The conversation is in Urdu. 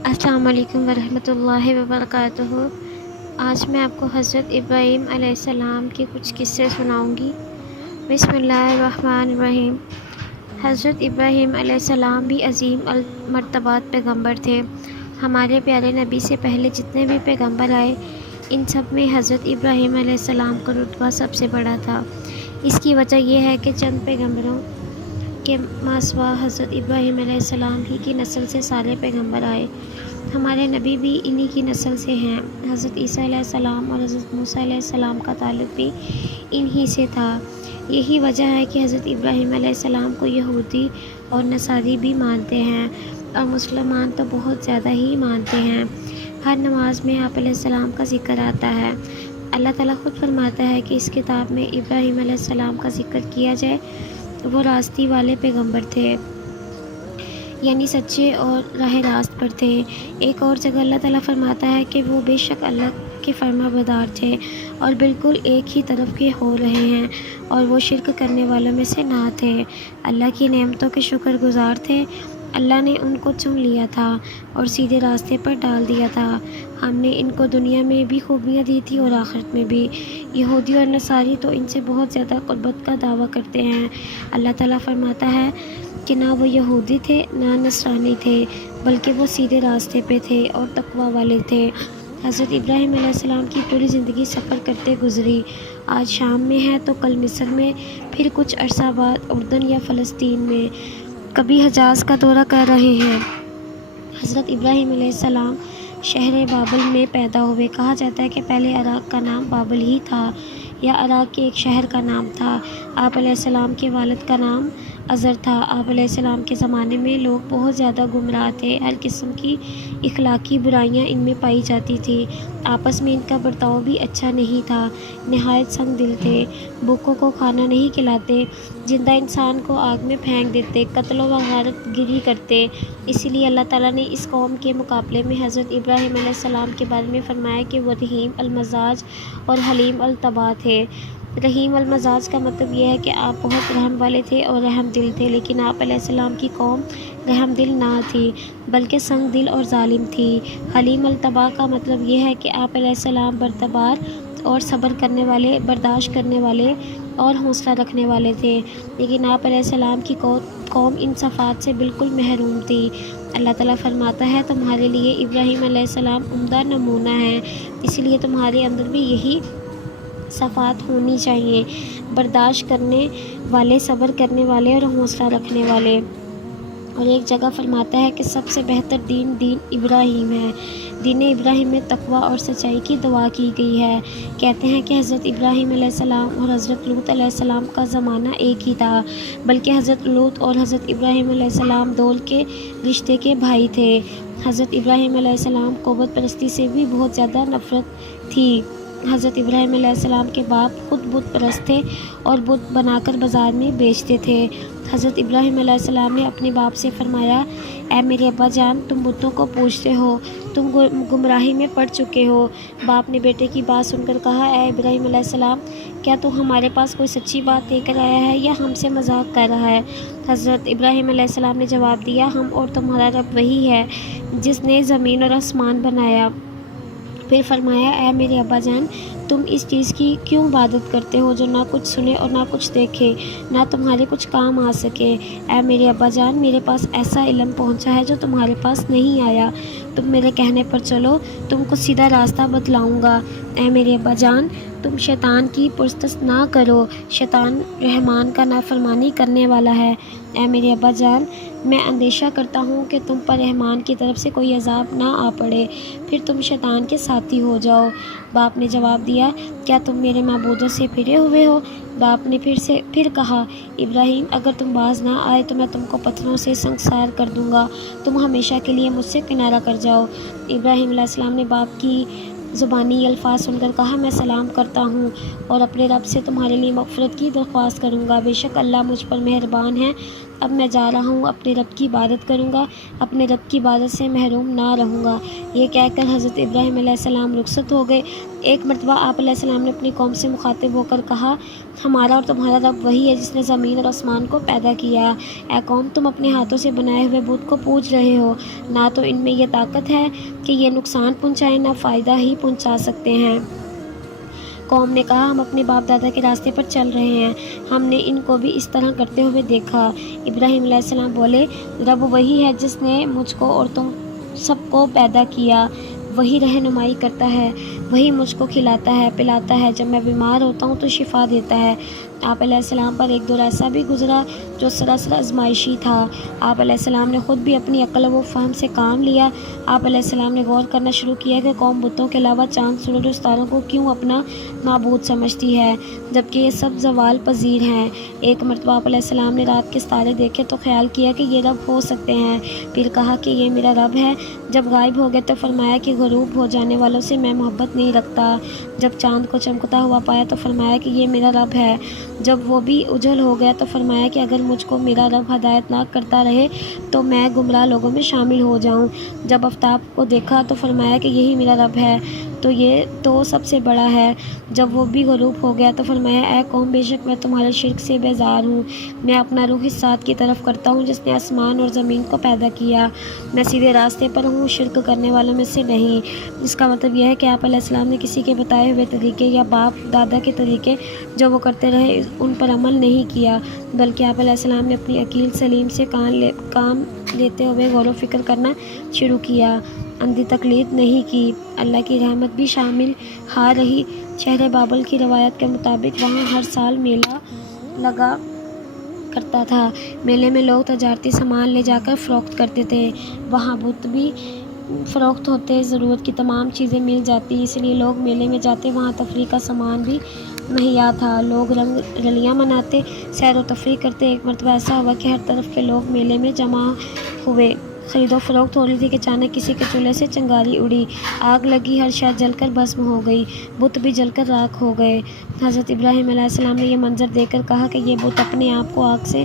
السلام علیکم ورحمۃ اللہ وبرکاتہ۔ آج میں آپ کو حضرت ابراہیم علیہ السلام کے کچھ قصے سناؤں گی۔ بسم اللہ الرحمن الرحیم۔ حضرت ابراہیم علیہ السلام بھی عظیم المرتبات پیغمبر تھے۔ ہمارے پیارے نبی سے پہلے جتنے بھی پیغمبر آئے ان سب میں حضرت ابراہیم علیہ السلام کا رتبہ سب سے بڑا تھا۔ اس کی وجہ یہ ہے کہ چند پیغمبروں کے ماسوا حضرت ابراہیم علیہ السلام ہی کی نسل سے سارے پیغمبر آئے۔ ہمارے نبی بھی انہی کی نسل سے ہیں۔ حضرت عیسیٰ علیہ السلام اور حضرت موسیٰ علیہ السلام کا تعلق بھی انہی سے تھا۔ یہی وجہ ہے کہ حضرت ابراہیم علیہ السلام کو یہودی اور نصاری بھی مانتے ہیں اور مسلمان تو بہت زیادہ ہی مانتے ہیں۔ ہر نماز میں آپ علیہ السلام کا ذکر آتا ہے۔ اللہ تعالیٰ خود فرماتا ہے کہ اس کتاب میں ابراہیم علیہ السلام کا ذکر کیا جائے۔ وہ راستی والے پیغمبر تھے، یعنی سچے اور راہ راست پر تھے۔ ایک اور جگہ اللہ تعالیٰ فرماتا ہے کہ وہ بے شک اللہ کے فرما بردار تھے اور بالکل ایک ہی طرف کے ہو رہے ہیں اور وہ شرک کرنے والوں میں سے نہ تھے۔ اللہ کی نعمتوں کے شکر گزار تھے۔ اللہ نے ان کو چن لیا تھا اور سیدھے راستے پر ڈال دیا تھا۔ ہم نے ان کو دنیا میں بھی خوبیاں دی تھی اور آخرت میں بھی۔ یہودی اور نصاری تو ان سے بہت زیادہ قربت کا دعویٰ کرتے ہیں۔ اللہ تعالیٰ فرماتا ہے کہ نہ وہ یہودی تھے نہ نصرانی تھے، بلکہ وہ سیدھے راستے پہ تھے اور تقویٰ والے تھے۔ حضرت ابراہیم علیہ السلام کی پوری زندگی سفر کرتے گزری۔ آج شام میں ہے تو کل مصر میں، پھر کچھ عرصہ بعد اردن یا فلسطین میں، کبھی حجاز کا دورہ کر رہے ہیں۔ حضرت ابراہیم علیہ السلام شہر بابل میں پیدا ہوئے۔ کہا جاتا ہے کہ پہلے عراق کا نام بابل ہی تھا یا عراق کے ایک شہر کا نام تھا۔ آپ علیہ السلام کے والد کا نام ازر تھا۔ آپ علیہ السلام کے زمانے میں لوگ بہت زیادہ گمراہ تھے۔ ہر قسم کی اخلاقی برائیاں ان میں پائی جاتی تھی۔ آپس میں ان کا برتاؤ بھی اچھا نہیں تھا۔ نہایت سنگ دل تھے۔ بھوکوں کو کھانا نہیں کھلاتے، زندہ انسان کو آگ میں پھینک دیتے، قتل و غارت گری کرتے۔ اسی لیے اللہ تعالیٰ نے اس قوم کے مقابلے میں حضرت ابراہیم علیہ السلام کے بارے میں فرمایا کہ وہ رحیم المزاج اور حلیم الطبع تھے۔ رحیم المزاج کا مطلب یہ ہے کہ آپ بہت رحم والے تھے اور رحم دل تھے، لیکن آپ علیہ السلام کی قوم رحم دل نہ تھی بلکہ سنگ دل اور ظالم تھی۔ حلیم الطبع کا مطلب یہ ہے کہ آپ علیہ السلام بردبار اور صبر کرنے والے، برداشت کرنے والے اور حوصلہ رکھنے والے تھے، لیکن آپ علیہ السلام کی قوم ان صفات سے بالکل محروم تھی۔ اللہ تعالیٰ فرماتا ہے تمہارے لیے ابراہیم علیہ السلام عمدہ نمونہ ہیں، اس لیے تمہارے اندر بھی یہی صفات ہونی چاہیے: برداشت کرنے والے، صبر کرنے والے اور حوصلہ رکھنے والے۔ اور ایک جگہ فرماتا ہے کہ سب سے بہتر دین ابراہیم ہے۔ دین ابراہیم میں تقویٰ اور سچائی کی دعا کی گئی ہے۔ کہتے ہیں کہ حضرت ابراہیم علیہ السلام اور حضرت لوط علیہ السلام کا زمانہ ایک ہی تھا، بلکہ حضرت لوط اور حضرت ابراہیم علیہ السلام دول کے رشتے کے بھائی تھے۔ حضرت ابراہیم علیہ السلام کو بت پرستی سے بھی بہت زیادہ نفرت تھی۔ حضرت ابراہیم علیہ السلام کے باپ خود بت پرست تھے اور بت بنا کر بازار میں بیچتے تھے۔ حضرت ابراہیم علیہ السلام نے اپنے باپ سے فرمایا: اے میرے ابا جان، تم بتوں کو پوجتے ہو، تم گمراہی میں پڑ چکے ہو۔ باپ نے بیٹے کی بات سن کر کہا: اے ابراہیم علیہ السلام، کیا تو ہمارے پاس کوئی سچی بات لے کر آیا ہے یا ہم سے مذاق کر رہا ہے؟ حضرت ابراہیم علیہ السلام نے جواب دیا: ہم اور تمہارا رب وہی ہے جس نے زمین اور آسمان بنایا۔ پھر فرمایا: اے میرے ابا جان، تم اس چیز کی کیوں عبادت کرتے ہو جو نہ کچھ سنے اور نہ کچھ دیکھے، نہ تمہارے کچھ کام آ سکے؟ اے میرے ابا جان، میرے پاس ایسا علم پہنچا ہے جو تمہارے پاس نہیں آیا۔ تم میرے کہنے پر چلو، تم کو سیدھا راستہ بتلاؤں گا۔ اے میرے ابا جان، تم شیطان کی پرستش نہ کرو، شیطان رحمان کا نافرمانی کرنے والا ہے۔ اے میرے ابا جان، میں اندیشہ کرتا ہوں کہ تم پر رحمان کی طرف سے کوئی عذاب نہ آ پڑے، پھر تم شیطان کے ساتھی ہو جاؤ۔ باپ نے جواب دیا: کیا تم میرے معبودوں سے پھرے ہوئے ہو؟ باپ نے پھر کہا: ابراہیم، اگر تم باز نہ آئے تو میں تم کو پتھروں سے سنگسار کر دوں گا، تم ہمیشہ کے لیے مجھ سے کنارہ کر جاؤ۔ ابراہیم علیہ السلام نے باپ کی زبانی الفاظ سن کر کہا: میں سلام کرتا ہوں اور اپنے رب سے تمہارے لیے مغفرت کی درخواست کروں گا، بے شک اللہ مجھ پر مہربان ہے اب میں جا رہا ہوں، اپنے رب کی عبادت کروں گا، اپنے رب کی عبادت سے محروم نہ رہوں گا۔ یہ کہہ کر حضرت ابراہیم علیہ السلام رخصت ہو گئے۔ ایک مرتبہ آپ علیہ السلام نے اپنی قوم سے مخاطب ہو کر کہا، ہمارا اور تمہارا رب وہی ہے جس نے زمین اور آسمان کو پیدا کیا۔ اے قوم، تم اپنے ہاتھوں سے بنائے ہوئے بت کو پوج رہے ہو، نہ تو ان میں یہ طاقت ہے کہ یہ نقصان پہنچائیں، نہ فائدہ ہی پہنچا سکتے ہیں۔ قوم نے کہا، ہم اپنے باپ دادا کے راستے پر چل رہے ہیں، ہم نے ان کو بھی اس طرح کرتے ہوئے دیکھا۔ ابراہیم علیہ السلام بولے، رب وہی ہے جس نے مجھ کو اور تم سب کو پیدا کیا، وہی رہنمائی کرتا ہے، وہی مجھ کو کھلاتا ہے، پلاتا ہے، جب میں بیمار ہوتا ہوں تو شفا دیتا ہے۔ آپ علیہ السلام پر ایک دور ایسا بھی گزرا جو سراسر آزمائشی تھا۔ آپ علیہ السلام نے خود بھی اپنی عقل و فہم سے کام لیا۔ آپ علیہ السلام نے غور کرنا شروع کیا کہ قوم بتوں کے علاوہ چاند، سورج اور ستاروں کو کیوں اپنا معبود سمجھتی ہے، جبکہ یہ سب زوال پذیر ہیں۔ ایک مرتبہ آپ علیہ السلام نے رات کے ستارے دیکھے تو خیال کیا کہ یہ رب ہو سکتے ہیں، پھر کہا کہ یہ میرا رب ہے۔ جب غائب ہو گئے تو فرمایا کہ غروب ہو جانے والوں سے میں محبت نہیں رکھتا۔ جب چاند کو چمکتا ہوا پایا تو فرمایا کہ یہ میرا رب ہے۔ جب وہ بھی اجل ہو گیا تو فرمایا کہ اگر مجھ کو میرا رب ہدایت نہ کرتا رہے تو میں گمراہ لوگوں میں شامل ہو جاؤں۔ جب آفتاب کو دیکھا تو فرمایا کہ یہی میرا رب ہے، تو یہ تو سب سے بڑا ہے۔ جب وہ بھی غروب ہو گیا تو فرمایا، اے قوم، بے شک میں تمہارے شرک سے بیزار ہوں، میں اپنا رخ اس ذات کی طرف کرتا ہوں جس نے آسمان اور زمین کو پیدا کیا، میں سیدھے راستے پر ہوں، شرک کرنے والوں میں سے نہیں۔ اس کا مطلب یہ ہے کہ آپ علیہ السلام نے کسی کے بتائے ہوئے طریقے یا باپ دادا کے طریقے جو وہ کرتے رہے ان پر عمل نہیں کیا، بلکہ آپ علیہ السلام نے اپنی عقل سلیم سے کام لیتے ہوئے غور و فکر کرنا شروع کیا، اندھی تقلید نہیں کی۔ اللہ کی رحمت بھی شامل ہاں رہی۔ شہر بابل کی روایت کے مطابق وہاں ہر سال میلہ لگا کرتا تھا۔ میلے میں لوگ تجارتی سامان لے جا کر فروخت کرتے تھے، وہاں بت بھی فروخت ہوتے، ضرورت کی تمام چیزیں مل جاتی، اس لیے لوگ میلے میں جاتے، وہاں تفریح کا سامان بھی مہیا تھا، لوگ رنگ رلیاں مناتے، سیر و تفریح کرتے۔ ایک مرتبہ ایسا ہوا کہ ہر طرف کے لوگ میلے میں جمع ہوئے، خرید و فروخت ہو رہی تھی کہ اچانک کسی کے چولہے سے چنگاری اڑی، آگ لگی، ہر شے جل کر بھسم ہو گئی، بت بھی جل کر راکھ ہو گئے۔ حضرت ابراہیم علیہ السلام نے یہ منظر دیکھ کر کہا کہ یہ بت اپنے آپ کو آگ سے